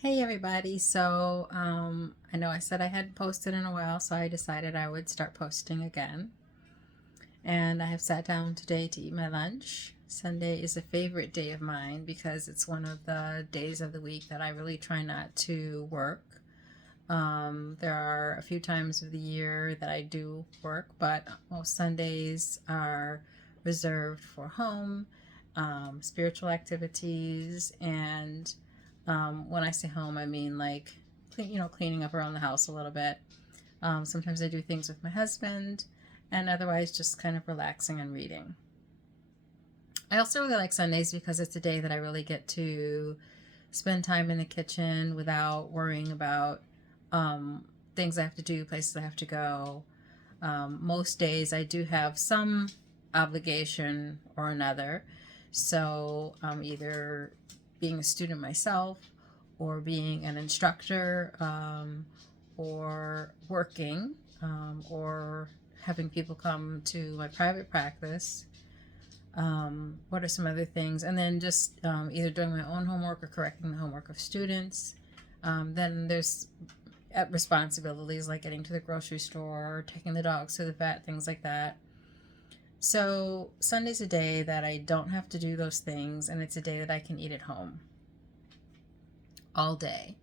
Hey everybody, I know I said I hadn't posted in a while, so I decided I would start posting again. And I have sat down today to eat my lunch. Sunday is a favorite day of mine because it's one of the days of the week that I really try not to work. There are a few times of the year that I do work, but most Sundays are reserved for home, spiritual activities, and when I say home, I mean like cleaning up around the house a little bit. Sometimes I do things with my husband, and otherwise just kind of relaxing and reading. I also really like Sundays because it's a day that I really get to spend time in the kitchen without worrying about um, things I have to do, places I have to go. Most days I do have some obligation or another. So either being a student myself or being an instructor or working or having people come to my private practice. What are some other things? And then just either doing my own homework or correcting the homework of students. Then there's responsibilities like getting to the grocery store, taking the dogs to the vet, things like that. So Sunday's a day that I don't have to do those things, and it's a day that I can eat at home all day.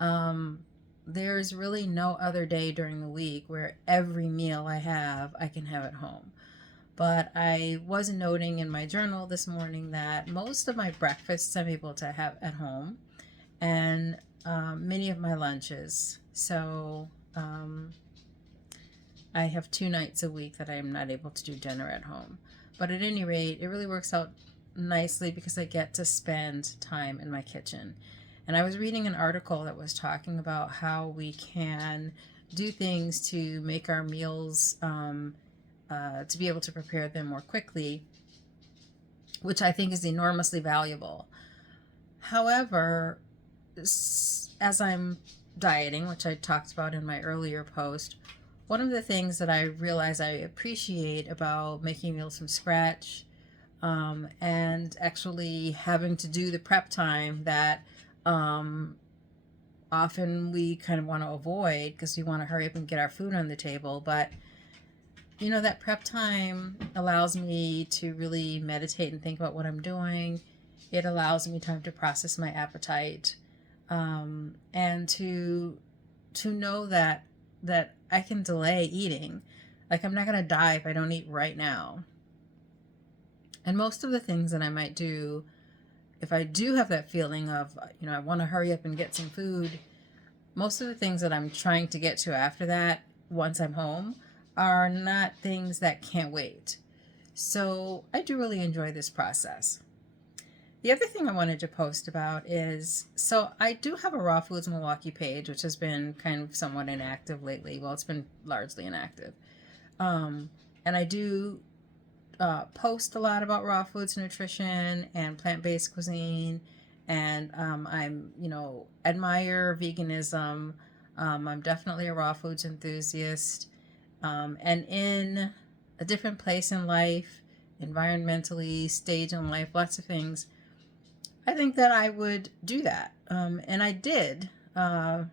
Um, there's really no other day during the week where every meal I can have at home. But I was noting in my journal this morning that most of my breakfasts I'm able to have at home, and many of my lunches. So I have 2 nights a week that I am not able to do dinner at home. But at any rate, it really works out nicely because I get to spend time in my kitchen. And I was reading an article that was talking about how we can do things to make our meals, to be able to prepare them more quickly, which I think is enormously valuable. However, as I'm dieting, which I talked about in my earlier post, one of the things that I realize I appreciate about making meals from scratch and actually having to do the prep time that often we kind of want to avoid because we want to hurry up and get our food on the table. But that prep time allows me to really meditate and think about what I'm doing. It allows me time to process my appetite, and to know that I can delay eating. Like, I'm not going to die if I don't eat right now. And most of the things that I might do, if I do have that feeling of, I want to hurry up and get some food, most of the things that I'm trying to get to after that, once I'm home, are not things that can't wait. So I do really enjoy this process. The other thing I wanted to post about is, so I do have a Raw Foods Milwaukee page, which has been kind of somewhat inactive lately. Well, it's been largely inactive. And I do post a lot about raw foods nutrition and plant-based cuisine. And admire veganism. I'm definitely a raw foods enthusiast. And in a different place in life, environmentally, stage in life, lots of things, I think that I would do that. And I did over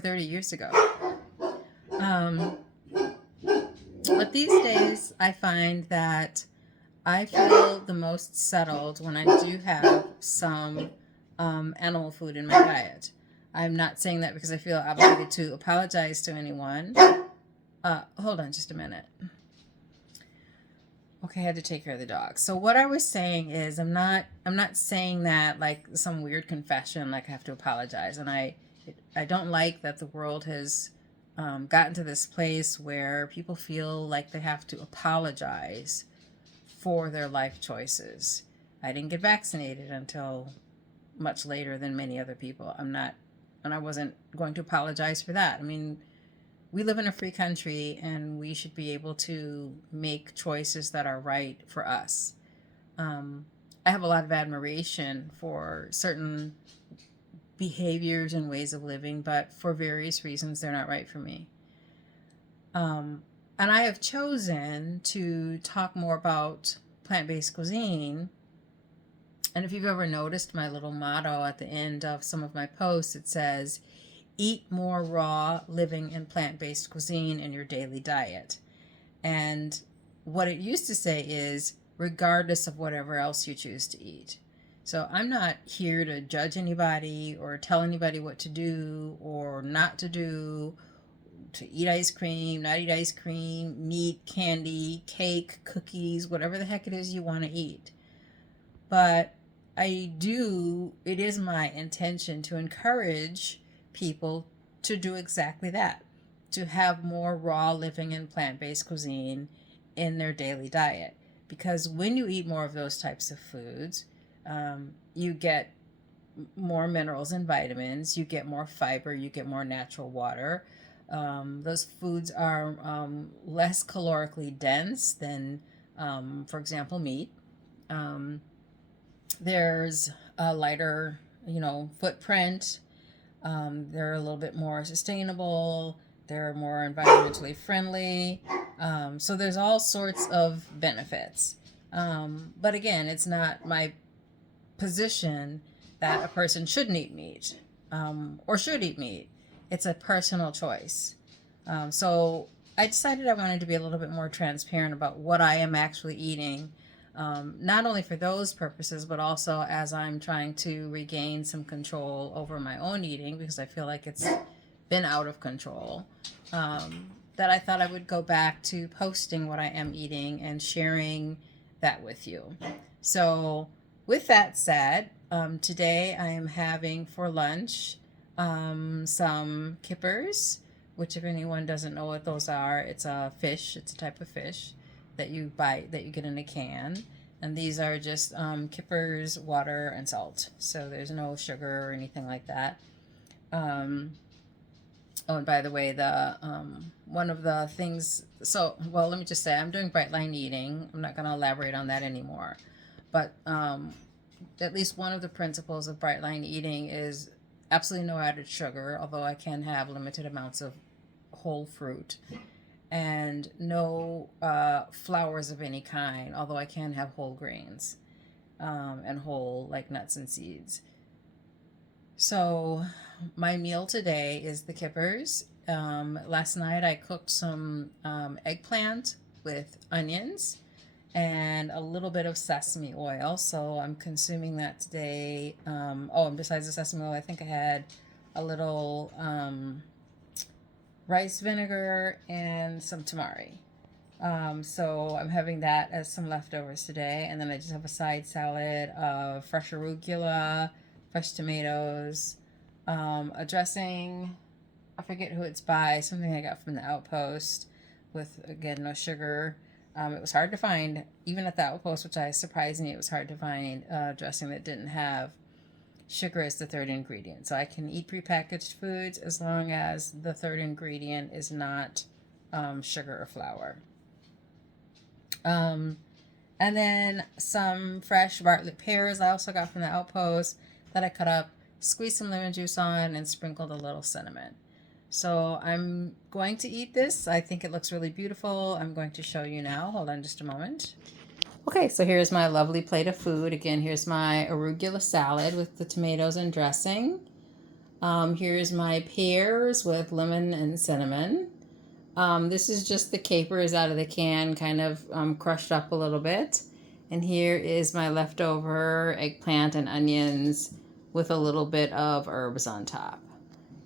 30 years ago. But these days, I find that I feel the most settled when I do have some animal food in my diet. I'm not saying that because I feel obligated to apologize to anyone. Hold on just a minute. Okay, I had to take care of the dog. So what I was saying is, I'm not saying that like some weird confession, like I have to apologize. And I don't like that the world has gotten to this place where people feel like they have to apologize for their life choices. I didn't get vaccinated until much later than many other people. And I wasn't going to apologize for that. I mean, we live in a free country and we should be able to make choices that are right for us. I have a lot of admiration for certain behaviors and ways of living, but for various reasons, they're not right for me. And I have chosen to talk more about plant-based cuisine And if you've ever noticed my little motto at the end of some of my posts, it says, eat more raw, living, and plant-based cuisine in your daily diet. And what it used to say is, regardless of whatever else you choose to eat. So I'm not here to judge anybody or tell anybody what to do or not to do, to eat ice cream, not eat ice cream, meat, candy, cake, cookies, whatever the heck it is you want to eat. But it is my intention to encourage people to do exactly that, to have more raw, living, and plant-based cuisine in their daily diet. Because when you eat more of those types of foods, you get more minerals and vitamins, you get more fiber, you get more natural water. Those foods are less calorically dense than, for example, meat. There's a lighter, footprint. They're a little bit more sustainable. They're more environmentally friendly. So there's all sorts of benefits. But again, it's not my position that a person shouldn't eat meat or should eat meat. It's a personal choice. So I decided I wanted to be a little bit more transparent about what I am actually eating, not only for those purposes, but also as I'm trying to regain some control over my own eating, because I feel like it's been out of control. That I thought I would go back to posting what I am eating and sharing that with you. So with that said, today I am having for lunch some kippers, which if anyone doesn't know what those are, it's a fish. It's a type of fish that you buy, that you get in a can. And these are just kippers, water, and salt. So there's no sugar or anything like that. Oh, and by the way, the one of the things, let me just say, I'm doing bright line eating. I'm not going to elaborate on that anymore. But at least one of the principles of bright line eating is absolutely no added sugar, although I can have limited amounts of whole fruit, and no flours of any kind, although I can have whole grains and whole, like, nuts and seeds. So my meal today is the kippers. Last night I cooked some eggplant with onions and a little bit of sesame oil. So I'm consuming that today. And besides the sesame oil, I think I had a little rice vinegar and some tamari. So I'm having that as some leftovers today. And then I just have a side salad of fresh arugula, fresh tomatoes, a dressing, I forget who it's by, something I got from the Outpost with, again, no sugar. It was hard to find, even at the Outpost, which surprised me, it was hard to find a dressing that didn't have sugar as the third ingredient. So I can eat prepackaged foods as long as the third ingredient is not sugar or flour. And then some fresh Bartlett pears I also got from the Outpost that I cut up, squeezed some lemon juice on, and sprinkled a little cinnamon. So I'm going to eat this. I think it looks really beautiful. I'm going to show you now. Hold on just a moment. Okay, so here's my lovely plate of food. Again, here's my arugula salad with the tomatoes and dressing. Here's my pears with lemon and cinnamon. This is just the capers out of the can, kind of crushed up a little bit. And here is my leftover eggplant and onions with a little bit of herbs on top.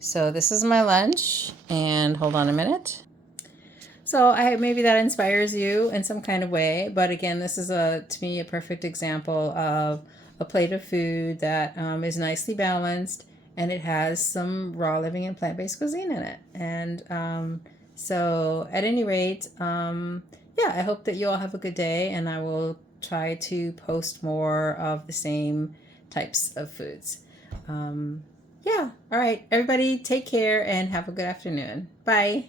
So this is my lunch, and hold on a minute. So maybe that inspires you in some kind of way, but again, this is to me a perfect example of a plate of food that is nicely balanced, and it has some raw, living, and plant-based cuisine in it. And so at any rate, I hope that you all have a good day, and I will try to post more of the same types of foods. All right, everybody, take care and have a good afternoon. Bye.